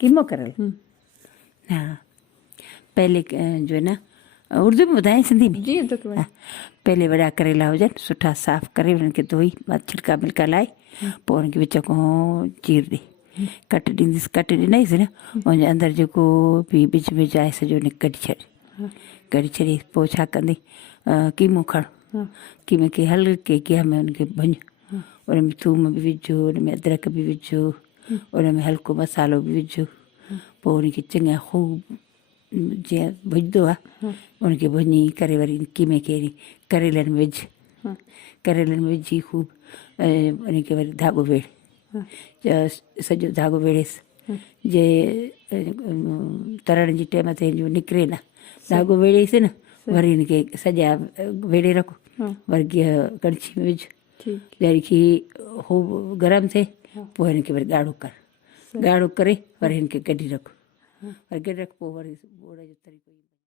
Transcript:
कीमो करेल। हाँ, पहले जो है ना उर्दू में ॿुधाए सिंधी में। जी तो हाँ, पहले वॾा करेला हुजनि सुठा साफ़ करे उन्हनि खे धोई छिलका मिलका लाइ पोइ उनखे विच खां चीर ॾे कट ॾींदसि कट ॾिनईसि न उनजे अंदरि जेको बि बिज विज आहे सॼो ने कढी छॾ कढी छॾे पोइ छा कंदी कीमो खण कीमे खे हल्के गिह में उनखे भुञ उन में थूम बि विझो उन में अदरक बि विझो उन में हल्को मसालो बि विझो पोइ उनखे चङा ख़ूब जीअं भुॼंदो आहे उनखे भुञी करे वरी कीमे खे करेलनि में विझ करेलनि में विझी ख़ूब उनखे वरी धाॻो वेड़ सॼो धाॻो वेड़ेसि जे तरण जी टाइम ते जो निकिरे न धाॻो वेड़ेसि न वरी हिनखे सॼा वेड़े रखो वरी गिह कड़छी में विझ जॾहिं की हू गरम थिए पोइ हिनखे वरी ॻाढ़ो करे वरी हिनखे कढी रखो वरी कढी रख पोइ वरी ॻोड़ जो तरीक़ो